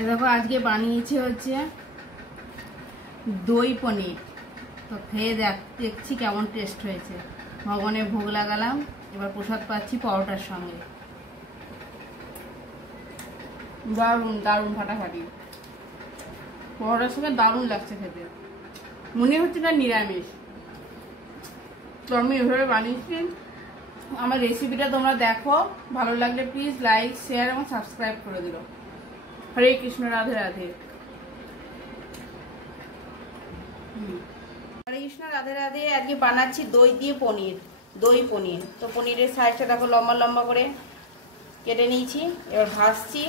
এ দেখো আজকে বানিয়েছি হচ্ছে দই পনির। তো খেয়ে দেখছি কেমন টেস্ট হয়েছে। ভগবানের ভোগ লাগালাম, এবার প্রসাদ পাচ্ছি পরোটার সঙ্গে। দারুণ দারুণ ফাটাফাটি, পরোটার সঙ্গে দারুণ লাগছে খেতে। মনে হচ্ছে না নিরামিষ। তো আমি এভাবে বানিয়েছি। আমার রেসিপিটা তোমরা দেখো, ভালো লাগলে প্লিজ লাইক শেয়ার এবং সাবস্ক্রাইব করে দিও। হরে কৃষ্ণ, রাধে রাধে। হরে কৃষ্ণ, রাধে রাধে। আজকে বানাচ্ছি দই দিয়ে পনির, দই পনির। তো পনিরের সাইজটা দেখো লম্বা লম্বা করে কেটে নিয়েছি। এবার ভাজছি,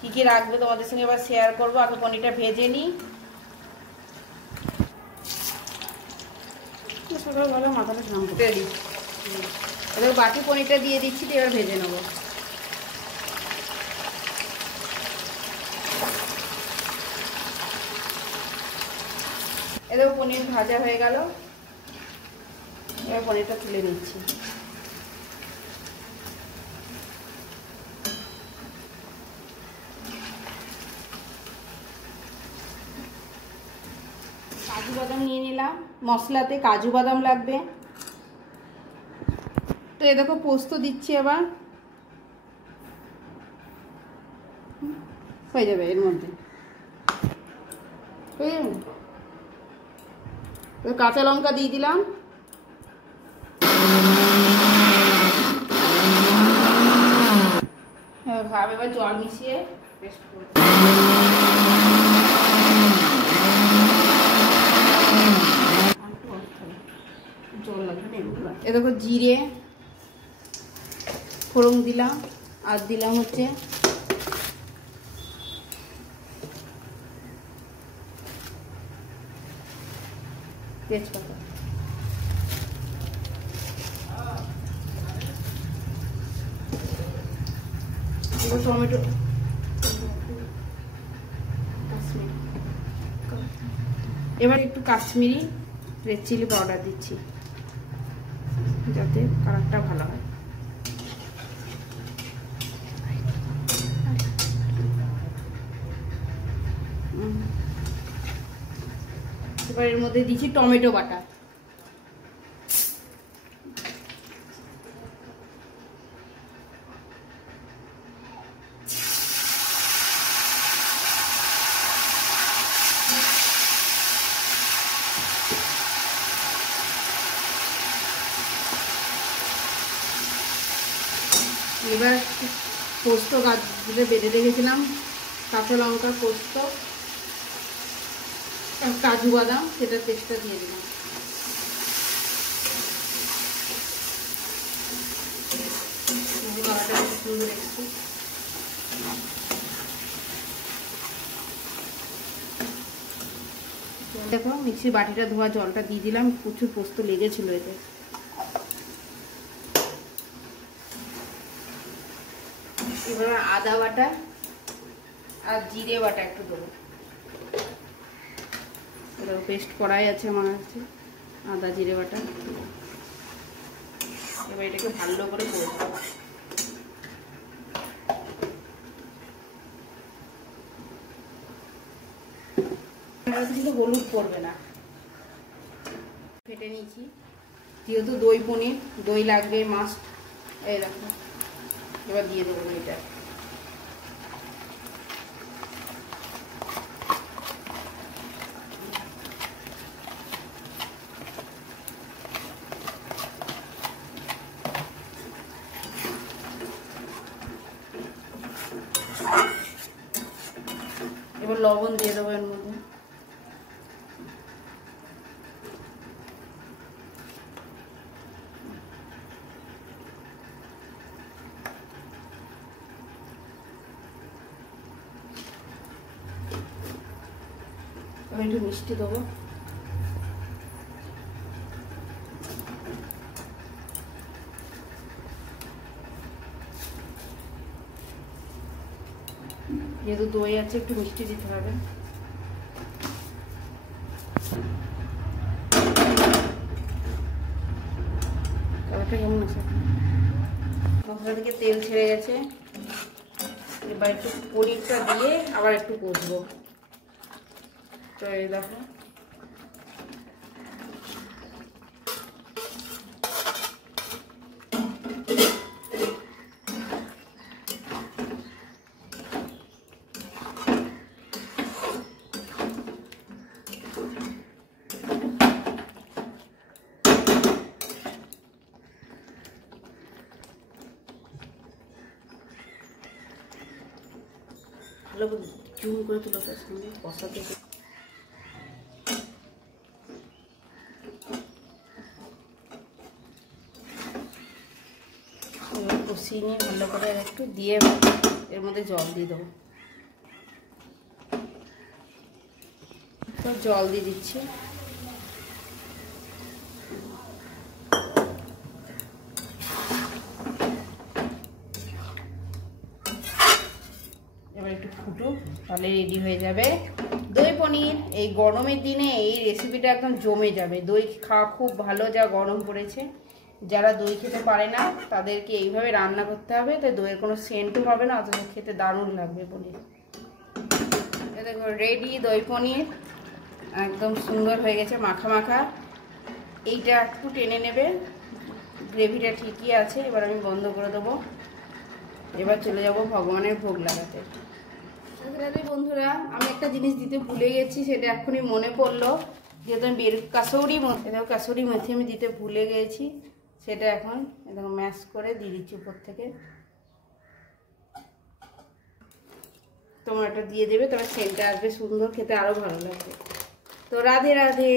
কি কি রাখবে তোমাদের সঙ্গে এবার শেয়ার করবো। আগে পনিরটা ভেজে নিই। সকালবেলা মাথাটা ঝামতে দিই। এবার বাকি পনিরটা দিয়ে দিচ্ছি, এবার ভেজে নেবো। এবার পনির ভাজা হয়ে গেল, এবার পনিরটা তুলে নিচ্ছি। কাজু বাদাম নিয়ে নিলাম, মশলাতে কাজু বাদাম লাগবে। তো এ দেখো পোস্ত দিচ্ছি, এবার হয়ে যাবে এর মধ্যে। কাঁচা লঙ্কা দিয়ে দিলাম। ভাব এবার জল মিশিয়ে পেস্ট করে জল লাগবে। এ দেখো জিরে ফোড়ন দিলাম, আর দিলাম হচ্ছে তেজপাতা। টমেটো, এবার একটু কাশ্মীরি রেড চিলি পাউডার দিচ্ছি যাতে কালারটা ভালো হয়। এবার এর মধ্যে দিচ্ছি টমেটো বাটা। এবার পোস্ত গাছগুলো বেঁধে রেখেছিলাম, কাঁচা লঙ্কা, পোস্ত, কাজু বাদাম, সেটা পেস্টটা দিয়ে দিলাম। দেখো মিক্সির বাটিটা ধোয়া জলটা দিয়ে দিলাম, প্রচুর পোস্ত লেগেছিল এতে। এবার আদা বাটা আর জিরে বাটা একটু দেবো। পেস্ট করাই আছে আমার কাছে আদা জিরে বাটা। এবার এটাকে ভালো করে করবো। কিন্তু হলুদ পড়বে না। ফেটে নিয়েছি, যেহেতু দই পনির, দই লাগবে মাস্ট। এই দেখো এবার দিয়ে দেবো এটা। এবার লবণ দিয়ে দেবো এর মধ্যে। এবার একটু মিষ্টি দেবো। যেহেতু দই আছে একটু মিষ্টি দিতে হবে। কালারটা কেমন আছে? মশলা থেকে তেল ছেড়ে গেছে, এবার একটু পনিরটা দিয়ে আবার একটু কষবো। তো এই দেখো ভালো করে জুম করে তুলো তার সঙ্গে কষাতে কষিয়ে নিয়ে ভালো করে একটু দিয়ে এর মধ্যে জল দিয়ে দেবো। তো জল দিয়ে দিচ্ছি। এবার একটু ফুটুক, তাহলে রেডি হয়ে যাবে দই পনির। এই গরমের দিনে এই রেসিপিটা একদম জমে যাবে। দই খাওয়া খুব ভালো, যা গরম পড়েছে। যারা দই খেতে পারে না তাদেরকে এইভাবে রান্না করতে হবে, তাই দইয়ের কোনো সেন্টও হবে না, অথচ খেতে দারুণ লাগবে পনির। দেখো রেডি দই পনির, একদম সুন্দর হয়ে গেছে, মাখা মাখা। এইটা একটু টেনে নেবে, গ্রেভিটা ঠিকই আছে। এবার আমি বন্ধ করে দেবো। এবার চলে যাব ভগবানের ভোগ লাগাতে। বন্ধুরা, আমি একটা জিনিস দিতে ভুলে গেছি, সেটা এক্ষুনি মনে পড়লো। যেহেতু আমি কাসুরি মেথি আমি দিতে ভুলে গেছি, সেটা এখন একদম ম্যাশ করে দিয়ে দিচ্ছি উপর থেকে। তোমরা এটা দিয়ে দেবে, তবে সেন্টটা আসবে সুন্দর, খেতে আরো ভালো লাগবে। তো রাধে রাধে।